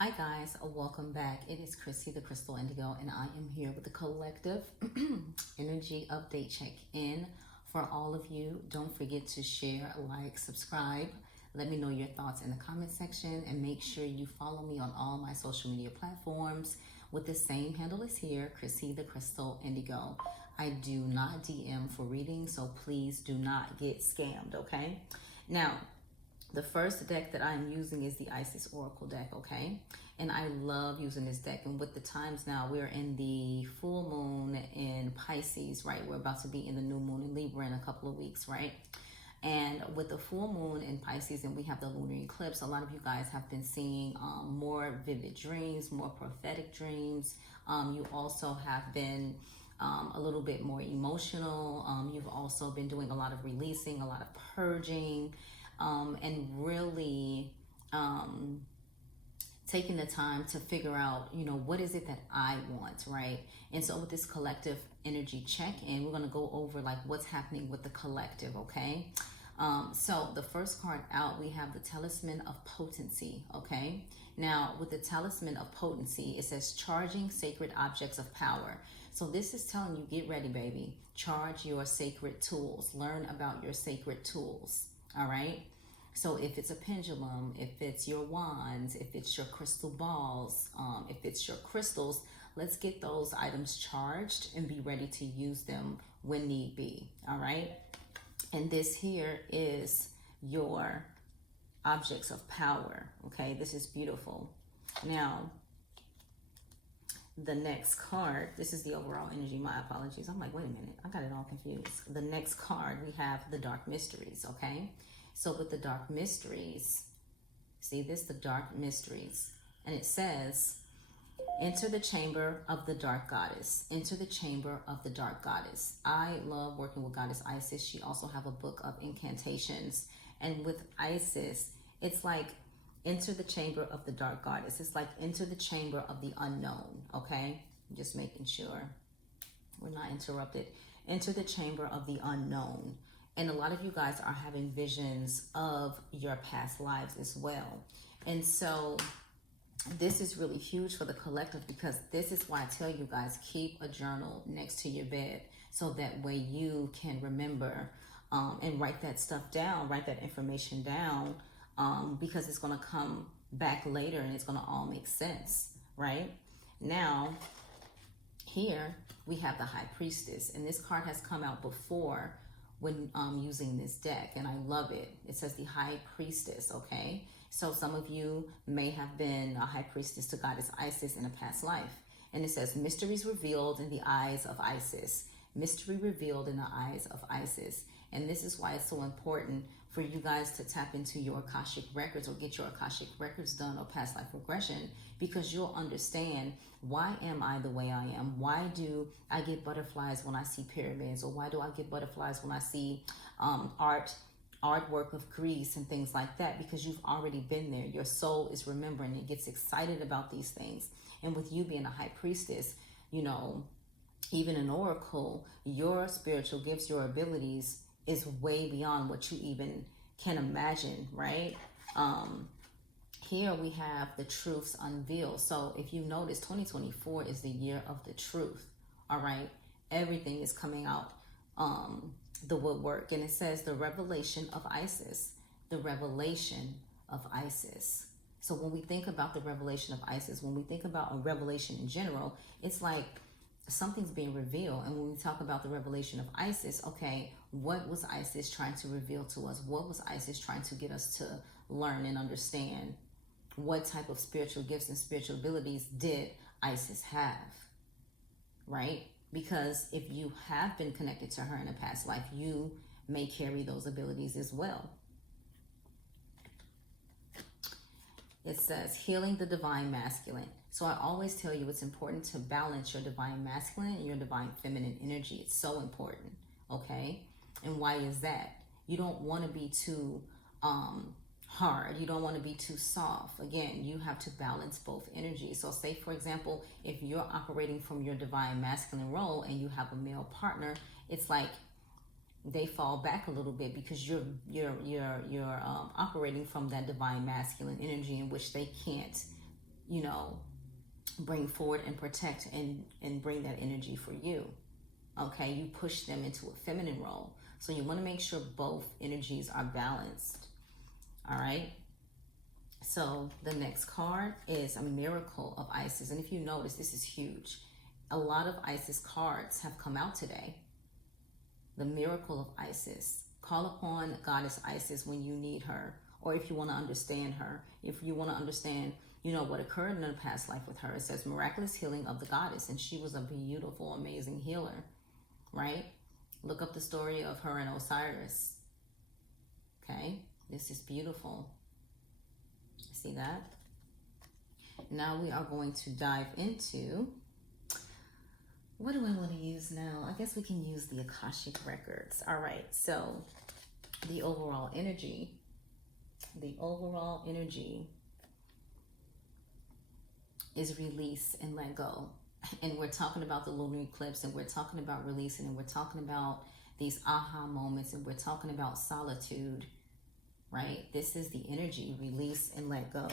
Hi guys, welcome back. It is Chrissy the Crystal Indigo and I am here with the collective energy update check-in for all of you. Don't forget to share, like, subscribe. Let me know your thoughts in the comment section and make sure you follow me on all my social media platforms with the same handle as here, Chrissy the Crystal Indigo. I do not DM for readings, so please do not get scammed, okay? Now, the first deck that I'm using is the Isis Oracle deck, okay? And I love using this deck. And with the times now, we're in the full moon in Pisces, right? We're about to be in the new moon in Libra in a couple of weeks, right? And with the full moon in Pisces and we have the lunar eclipse, a lot of you guys have been seeing more vivid dreams, more prophetic dreams. You also have been a little bit more emotional. You've also been doing a lot of releasing, a lot of purging. And really taking the time to figure out, what is it that I want, right? And so with this collective energy check-in, we're going to go over like what's happening with the collective, okay? So the first card out, we have the Talisman of Potency, okay? Now, with the Talisman of Potency, it says charging sacred objects of power. So this is telling you, get ready, baby. Charge your sacred tools. Learn about your sacred tools. All right. So if it's a pendulum, if it's your wands, if it's your crystal balls, if it's your crystals, let's get those items charged and be ready to use them when need be. All right. And this here is your objects of power. Okay. This is beautiful. Now, the next card, this is the overall energy. My apologies. I'm like, wait a minute. I got it all confused. The next card, we have the Dark Mysteries. Okay. So with the Dark Mysteries, see this, the Dark Mysteries, and it says, enter the chamber of the Dark Goddess. Enter the chamber of the Dark Goddess. I love working with Goddess Isis. She also have a book of incantations. And with Isis, it's like, enter the chamber of the Dark Goddess. It's like, enter the chamber of the unknown, okay? Just making sure we're not interrupted. Enter the chamber of the unknown. And a lot of you guys are having visions of your past lives as well. And so this is really huge for the collective, because this is why I tell you guys, keep a journal next to your bed so that way you can remember and write that stuff down, write that information down, because it's going to come back later and it's going to all make sense, right? Now, here we have the High Priestess, and this card has come out before when using this deck, and I love it. It says the High Priestess, okay? So some of you may have been a High Priestess to Goddess Isis in a past life. And it says, mysteries revealed in the eyes of Isis. Mystery revealed in the eyes of Isis. And this is why it's so important for you guys to tap into your Akashic records or get your Akashic records done or past life regression, because you'll understand, why am I the way I am? Why do I get butterflies when I see pyramids? Or why do I get butterflies when I see artwork of Greece and things like that? Because you've already been there. Your soul is remembering. It gets excited about these things. And with you being a High Priestess, even an oracle, your spiritual gifts, your abilities is way beyond what you even can imagine, right? Here we have the truths unveiled. So if you notice, 2024 is the year of the truth, all right? Everything is coming out the woodwork. And it says the revelation of Isis, the revelation of Isis. So when we think about the revelation of Isis, when we think about a revelation in general, it's like something's being revealed. And when we talk about the revelation of Isis, okay, what was Isis trying to reveal to us? What was Isis trying to get us to learn and understand? What type of spiritual gifts and spiritual abilities did Isis have, right? Because if you have been connected to her in a past life, you may carry those abilities as well. It says healing the divine masculine. So I always tell you, it's important to balance your divine masculine and your divine feminine energy. It's so important, okay? And why is that? You don't want to be too hard. You don't want to be too soft. Again, you have to balance both energies. So say, for example, if you're operating from your divine masculine role and you have a male partner, it's like they fall back a little bit because you're operating from that divine masculine energy in which they can't you know, bring forward and protect and bring that energy for you. Okay, you push them into a feminine role. So you want to make sure both energies are balanced. All right. So the next card is a Miracle of Isis. And if you notice, this is huge. A lot of Isis cards have come out today. The Miracle of Isis. Call upon Goddess Isis when you need her, or if you want to understand her. If you want to understand, you know, what occurred in a past life with her. It says miraculous healing of the goddess, and she was a beautiful, amazing healer, right? Look up the story of her and Osiris. Okay, this is beautiful. See that? Now we are going to dive into, what do I want to use now? I guess we can use the Akashic Records. All right, so the overall energy is release and let go. And we're talking about the lunar eclipse, and we're talking about releasing, and we're talking about these aha moments, and we're talking about solitude, right? This is the energy, release and let go,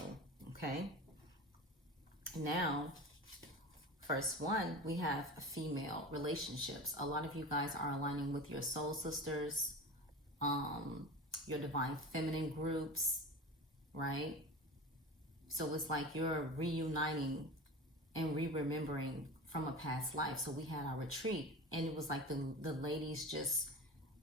okay? Now, first one, we have female relationships. A lot of you guys are aligning with your soul sisters, your divine feminine groups, right? So it's like you're reuniting and remembering from a past life. So we had our retreat, and it was like the ladies just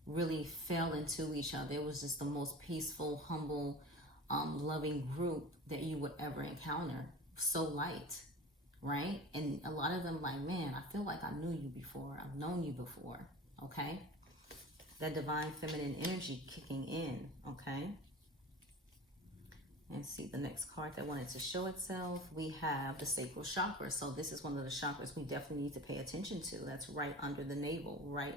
really fell into each other. It was just the most peaceful, humble, loving group that you would ever encounter. So light, right? And a lot of them like, man, I feel like I knew you before. I've known you before, okay? That divine feminine energy kicking in, okay? And see the next card that wanted to show itself. We have the sacral chakra. So this is one of the chakras we definitely need to pay attention to. That's right under the navel, right?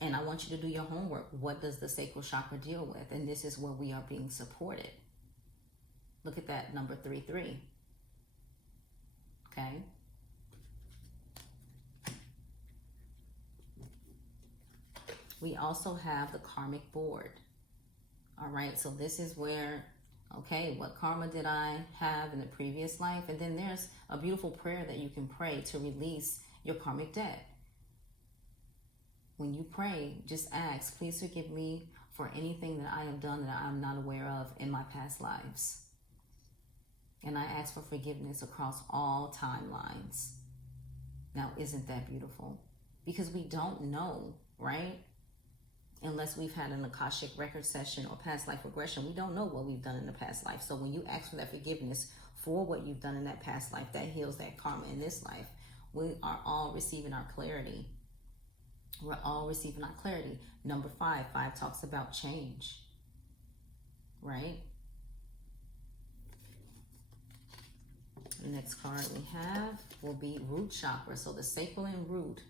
And I want you to do your homework. What does the sacral chakra deal with? And this is where we are being supported. Look at that, number 33. Okay. We also have the karmic board. All right, so this is where, okay, what karma did I have in the previous life? And then there's a beautiful prayer that you can pray to release your karmic debt. When you pray, just ask, please forgive me for anything that I have done that I'm not aware of in my past lives. And I ask for forgiveness across all timelines. Now, isn't that beautiful? Because we don't know, right? Unless we've had an Akashic record session or past life regression, we don't know what we've done in the past life. So when you ask for that forgiveness for what you've done in that past life, that heals that karma in this life. We are all receiving our clarity. We're all receiving our clarity. Number 5 talks about change, right? The next card we have will be root chakra. So the sacral and root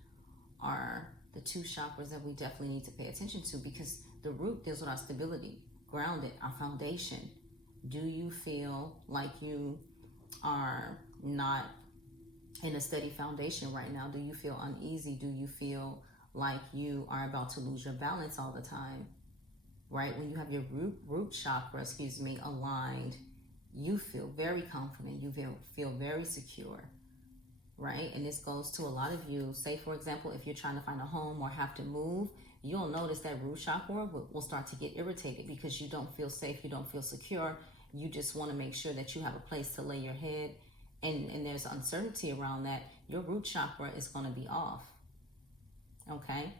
are the two chakras that we definitely need to pay attention to, because the root deals with our stability, grounded, our foundation. Do you feel like you are not in a steady foundation right now? Do you feel uneasy? Do you feel like you are about to lose your balance all the time, right? When you have your root chakra, aligned, you feel very confident. You feel very secure, right? And this goes to a lot of you. Say, for example, if you're trying to find a home or have to move, you'll notice that root chakra will start to get irritated because you don't feel safe, you don't feel secure. You just want to make sure that you have a place to lay your head, and there's uncertainty around that. Your root chakra is going to be off, okay?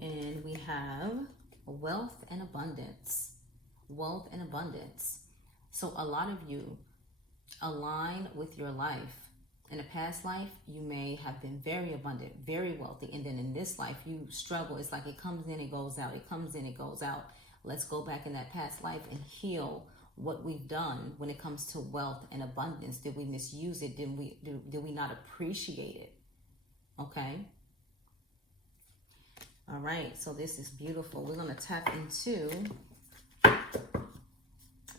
And we have wealth and abundance. Wealth and abundance. So a lot of you align with your life. In a past life, you may have been very abundant, very wealthy, and then in this life, you struggle. It's like it comes in, it goes out. It comes in, it goes out. Let's go back in that past life and heal what we've done when it comes to wealth and abundance. Did we misuse it? Did we not appreciate it? Okay. All right. So this is beautiful. We're going to tap into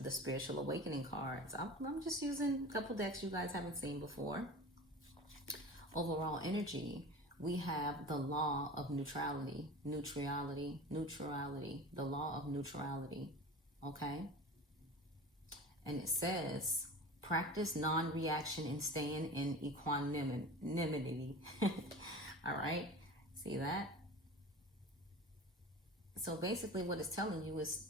the spiritual awakening cards. I'm just using a couple decks you guys haven't seen before. Overall energy, we have the law of neutrality, the law of neutrality. okay? And it says, practice non-reaction and staying in equanimity. All right, see that? So basically what it's telling you is,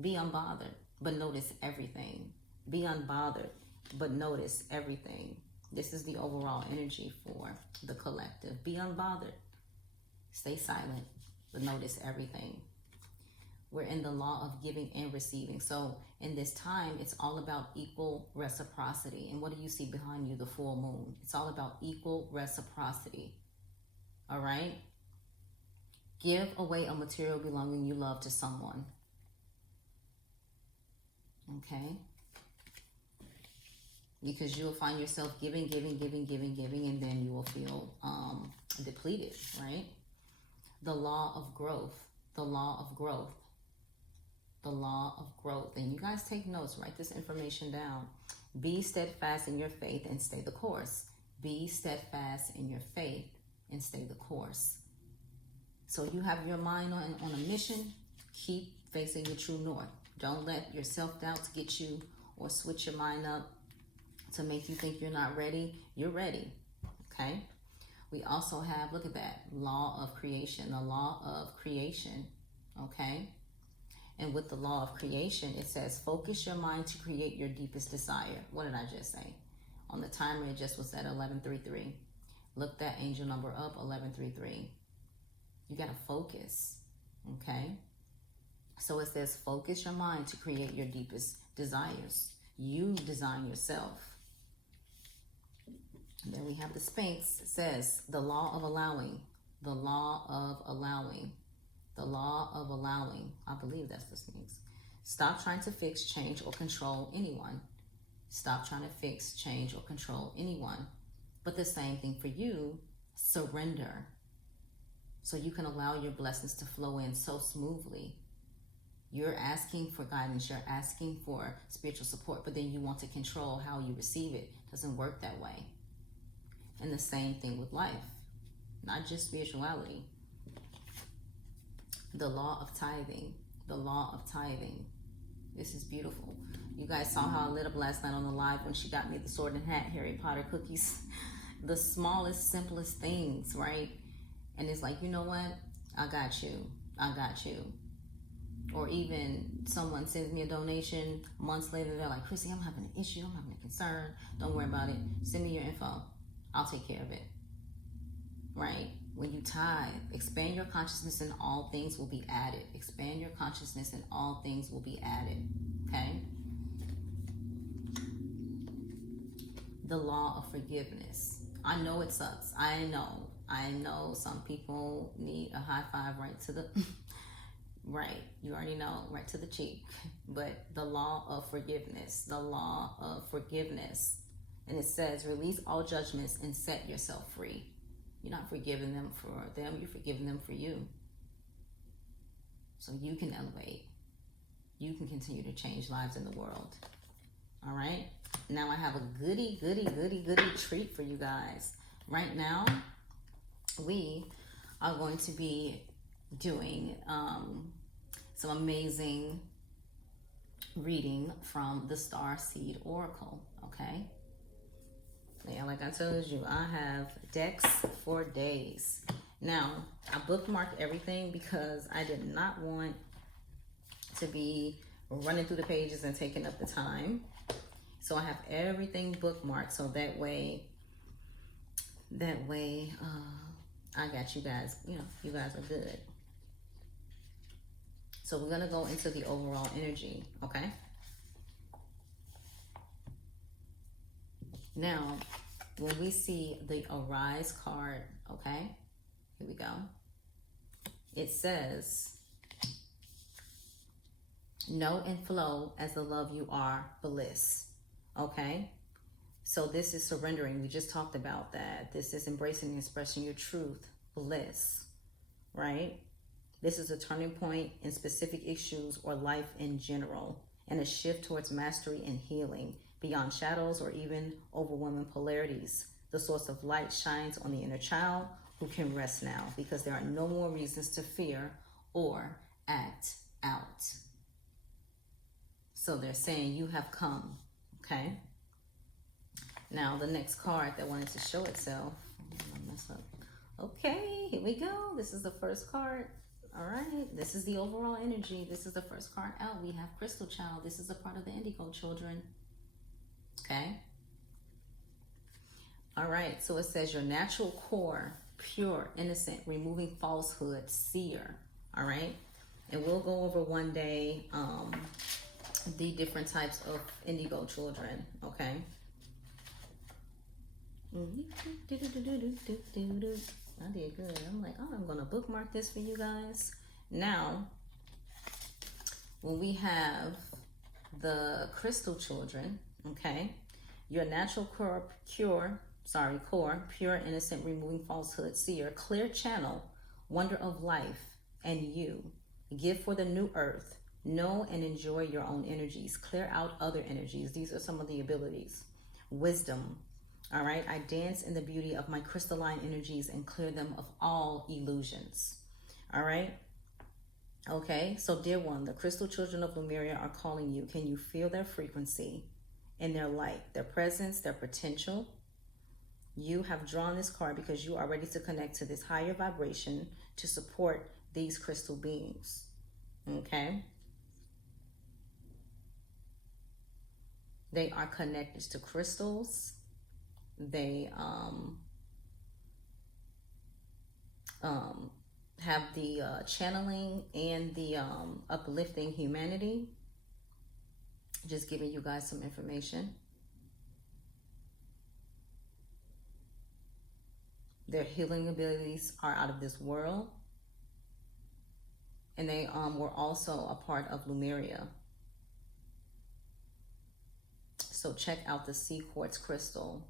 be unbothered, but notice everything. Be unbothered, but notice everything. This is the overall energy for the collective. Be unbothered. Stay silent, but notice everything. We're in the law of giving and receiving. So in this time, it's all about equal reciprocity. And what do you see behind you? The full moon. It's all about equal reciprocity. All right? Give away a material belonging you love to someone. Okay? Because you'll find yourself giving, and then you will feel depleted, right? The law of growth. The law of growth. The law of growth. And you guys take notes. Write this information down. Be steadfast in your faith and stay the course. Be steadfast in your faith and stay the course. So you have your mind on a mission. Keep facing your true north. Don't let your self-doubts get you or switch your mind up to make you think you're not ready. You're ready, okay? We also have, look at that, law of creation, the law of creation, okay? And with the law of creation, it says, focus your mind to create your deepest desire. What did I just say? On the timer, it just was at 1133. Look that angel number up, 1133. You got to focus, okay? So it says, focus your mind to create your deepest desires. You design yourself. And then we have the Sphinx. It says, the law of allowing. The law of allowing. The law of allowing. I believe that's the Sphinx. Stop trying to fix, change, or control anyone. Stop trying to fix, change, or control anyone. But the same thing for you, surrender. So you can allow your blessings to flow in so smoothly. You're asking for guidance. You're asking for spiritual support, but then you want to control how you receive it. It doesn't work that way. And the same thing with life, not just spirituality. The law of tithing. The law of tithing. This is beautiful. You guys saw how I lit up last night on the live when she got me the sword and hat Harry Potter cookies. The smallest, simplest things, right? And it's like, you know what? I got you. I got you. Or even someone sends me a donation months later, they're like, Chrissy, I'm having an issue. I'm having a concern. Don't worry about it. Send me your info. I'll take care of it. Right? When you tithe, expand your consciousness and all things will be added. Expand your consciousness and all things will be added. Okay? The law of forgiveness. I know it sucks. I know some people need a high five right to the... right, you already know, right to the cheek. But the law of forgiveness. The law of forgiveness. And it says, release all judgments and set yourself free. You're not forgiving them for them. You're forgiving them for you. So you can elevate. You can continue to change lives in the world. All right. Now I have a goody treat for you guys. Right now, we are going to be doing some amazing reading from the Star Seed Oracle. Okay. Yeah, like I told you, I have decks for days. Now, I bookmarked everything because I did not want to be running through the pages and taking up the time. So I have everything bookmarked, so that way, I got you guys, you guys are good. So we're going to go into the overall energy, okay? Now, when we see the Arise card, okay, here we go. It says, know and flow as the love you are, bliss, okay? So this is surrendering. We just talked about that. This is embracing and expressing your truth, bliss, right? This is a turning point in specific issues or life in general, and a shift towards mastery and healing. Beyond shadows or even overwhelming polarities, the source of light shines on the inner child who can rest now because there are no more reasons to fear or act out. So they're saying you have come, okay? Now the next card that wanted to show itself. I'm gonna mess up. Okay, here we go. This is the first card. All right, this is the overall energy. This is the first card out. We have Crystal Child. This is a part of the Indigo children. Okay. All right, so it says your natural core, pure, innocent, removing falsehood, seer. All right, and we'll go over one day the different types of Indigo children. Okay. I did good. I'm like, oh, I'm gonna bookmark this for you guys. Now, when we have the crystal children, okay, your natural core, pure, innocent, removing falsehood, seer, clear channel, wonder of life, and you, give for the new earth, know and enjoy your own energies, clear out other energies. These are some of the abilities. Wisdom. All right, I dance in the beauty of my crystalline energies and clear them of all illusions. All right. Okay, so dear one, the crystal children of Lemuria are calling you. Can you feel their frequency and their light, their presence, their potential? You have drawn this card because you are ready to connect to this higher vibration to support these crystal beings. Okay. They are connected to crystals. They have the channeling and the uplifting humanity. Just giving you guys some information. Their healing abilities are out of this world. And they were also a part of Lemuria. So check out the sea quartz crystal.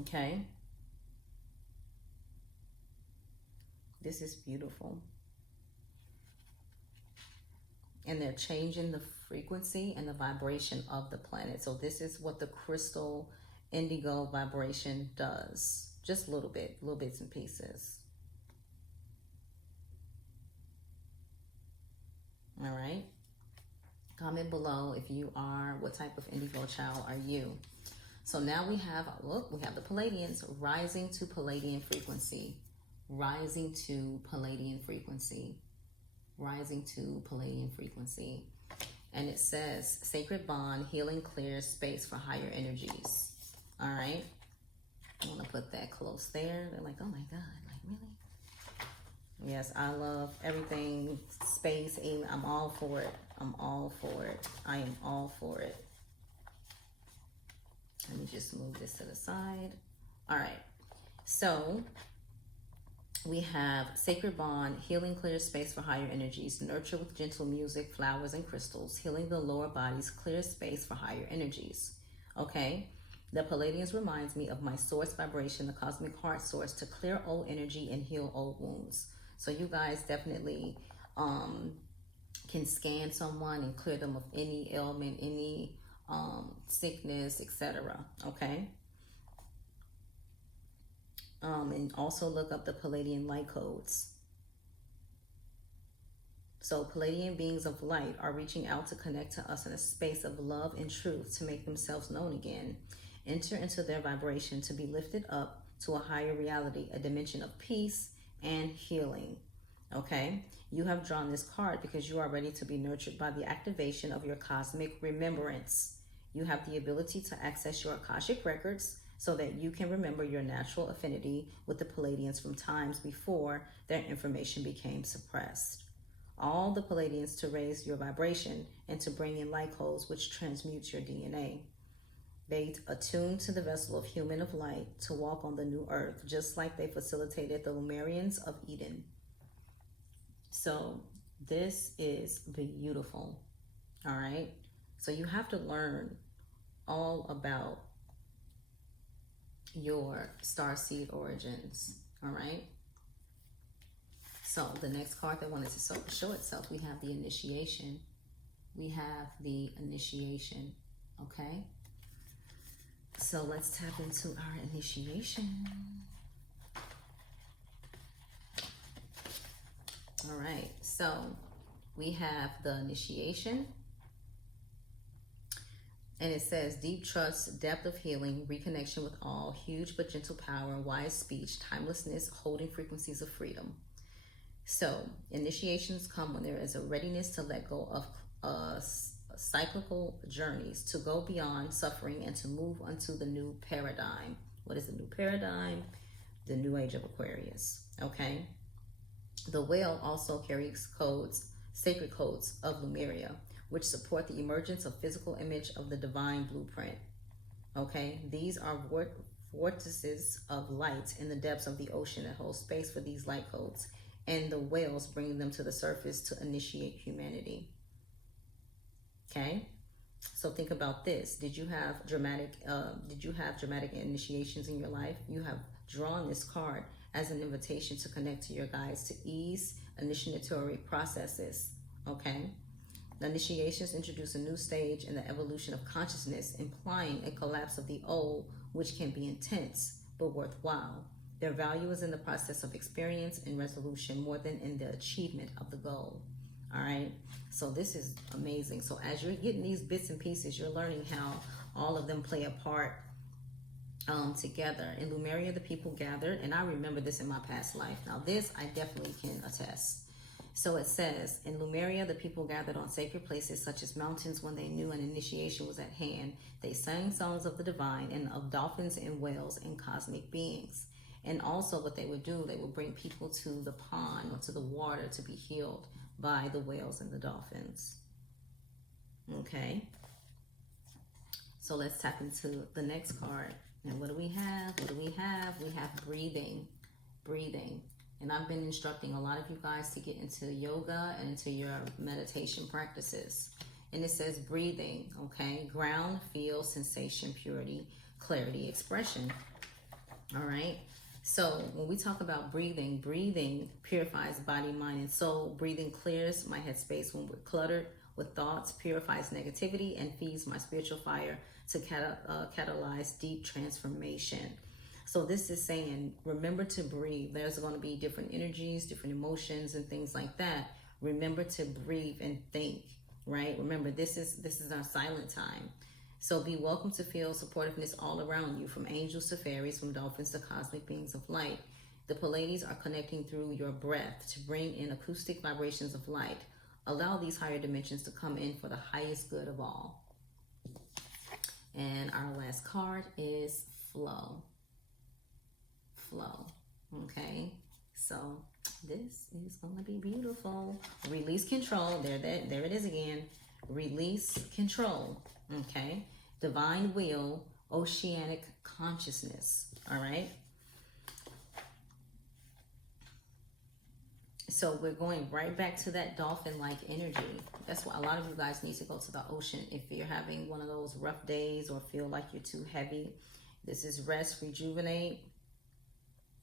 Okay. This is beautiful. And they're changing the frequency and the vibration of the planet. So this is what the crystal indigo vibration does. Just a little bit, little bits and pieces. All right. Comment below if you are, what type of indigo child are you? So now we have, look, we have the Palladians rising to Palladian frequency, rising to Palladian frequency, rising to Palladian frequency. And it says, sacred bond, healing, clear space for higher energies. All right. I want to put that close there. They're like, oh my God, like really? Yes, I love everything space. I'm all for it. I'm all for it. I am all for it. Let me just move this to the side. All right. So we have sacred bond, healing, clear space for higher energies, nurture with gentle music, flowers, and crystals, healing the lower bodies, clear space for higher energies. Okay. The Palladians reminds me of my source vibration, the cosmic heart source, to clear old energy and heal old wounds. So you guys definitely can scan someone and clear them of any ailment, any sickness, etc. Okay. And also look up the Palladian light codes. So Palladian beings of light are reaching out to connect to us in a space of love and truth to make themselves known again. Enter into their vibration to be lifted up to a higher reality, a dimension of peace and healing. Okay, you have drawn this card because you are ready to be nurtured by the activation of your cosmic remembrance. You have the ability to access your Akashic records so that you can remember your natural affinity with the Palladians from times before their information became suppressed. All the Palladians to raise your vibration and to bring in light codes which transmutes your DNA. They attuned to the vessel of human of light to walk on the new earth, just like they facilitated the Lemurians of Eden. So this is beautiful. All right. So you have to learn all about your starseed origins. All right. So the next card that wanted to show itself, we have the initiation. We have the initiation. Okay. So let's tap into our initiation. All right. So we have the initiation. And it says deep trust, depth of healing, reconnection with all, huge but gentle power, wise speech, timelessness, holding frequencies of freedom. So initiations come when there is a readiness to let go of cyclical journeys, to go beyond suffering and to move onto the new paradigm. What is the new paradigm? The new age of Aquarius. Okay. The whale also carries codes, sacred codes of Lemuria, which support the emergence of physical image of the divine blueprint. Okay, these are vortices of light in the depths of the ocean that hold space for these light codes, and the whales bring them to the surface to initiate humanity. Okay, so think about this. Did you have dramatic initiations in your life? You have drawn this card as an invitation to connect to your guides, to ease initiatory processes. Okay. The initiations introduce a new stage in the evolution of consciousness, implying a collapse of the old, which can be intense but worthwhile. Their value is in the process of experience and resolution more than in the achievement of the goal. All right, so this is amazing. So as you're getting these bits and pieces, you're learning how all of them play a part together. In Lemuria, the people gathered, and I remember this in my past life. Now this I definitely can attest. So it says, in Lemuria, the people gathered on sacred places such as mountains when they knew an initiation was at hand. They sang songs of the divine and of dolphins and whales and cosmic beings. And also what they would do, they would bring people to the pond or to the water to be healed by the whales and the dolphins. Okay. So let's tap into the next card. And what do we have? What do we have? We have breathing. Breathing. And I've been instructing a lot of you guys to get into yoga and into your meditation practices. And it says breathing, okay? Ground, feel, sensation, purity, clarity, expression. All right? So when we talk about breathing, breathing purifies body, mind, and soul. Breathing clears my headspace when we're cluttered with thoughts, purifies negativity, and feeds my spiritual fire to catalyze deep transformation. So this is saying, remember to breathe. There's going to be different energies, different emotions, and things like that. Remember to breathe and think, right? Remember, this is our silent time. So be welcome to feel supportiveness all around you, from angels to fairies, from dolphins to cosmic beings of light. The Pleiades are connecting through your breath to bring in acoustic vibrations of light. Allow these higher dimensions to come in for the highest good of all. And our last card is flow. Flow. Okay, so this is going to be beautiful. Release control. There it is again. Release control. Okay, divine will, oceanic consciousness. All right, so we're going right back to that dolphin-like energy. That's why a lot of you guys need to go to the ocean if you're having one of those rough days or feel like you're too heavy. This is rest, rejuvenate.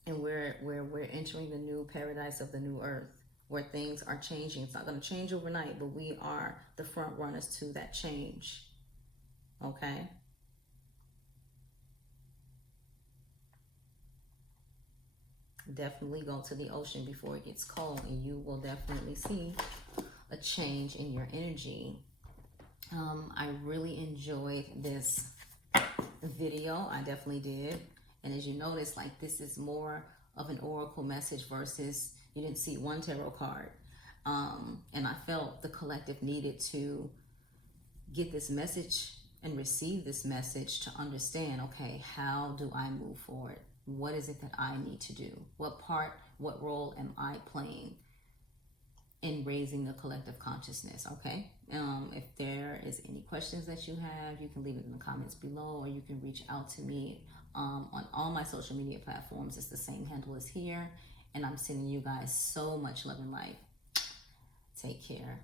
And we're entering the new paradise of the new earth, where things are changing. It's not going to change overnight, but we are the front runners to that change. Okay? Definitely go to the ocean before it gets cold, and you will definitely see a change in your energy. I really enjoyed this video. I definitely did. And as you notice, like, this is more of an oracle message versus you didn't see one tarot card. And I felt the collective needed to get this message and receive this message to understand, okay, how do I move forward? What is it that I need to do? What role am I playing in raising the collective consciousness? Okay. If there is any questions that you have, you can leave it in the comments below, or you can reach out to me on all my social media platforms. It's the same handle as here, and I'm sending you guys so much love and light. Take care.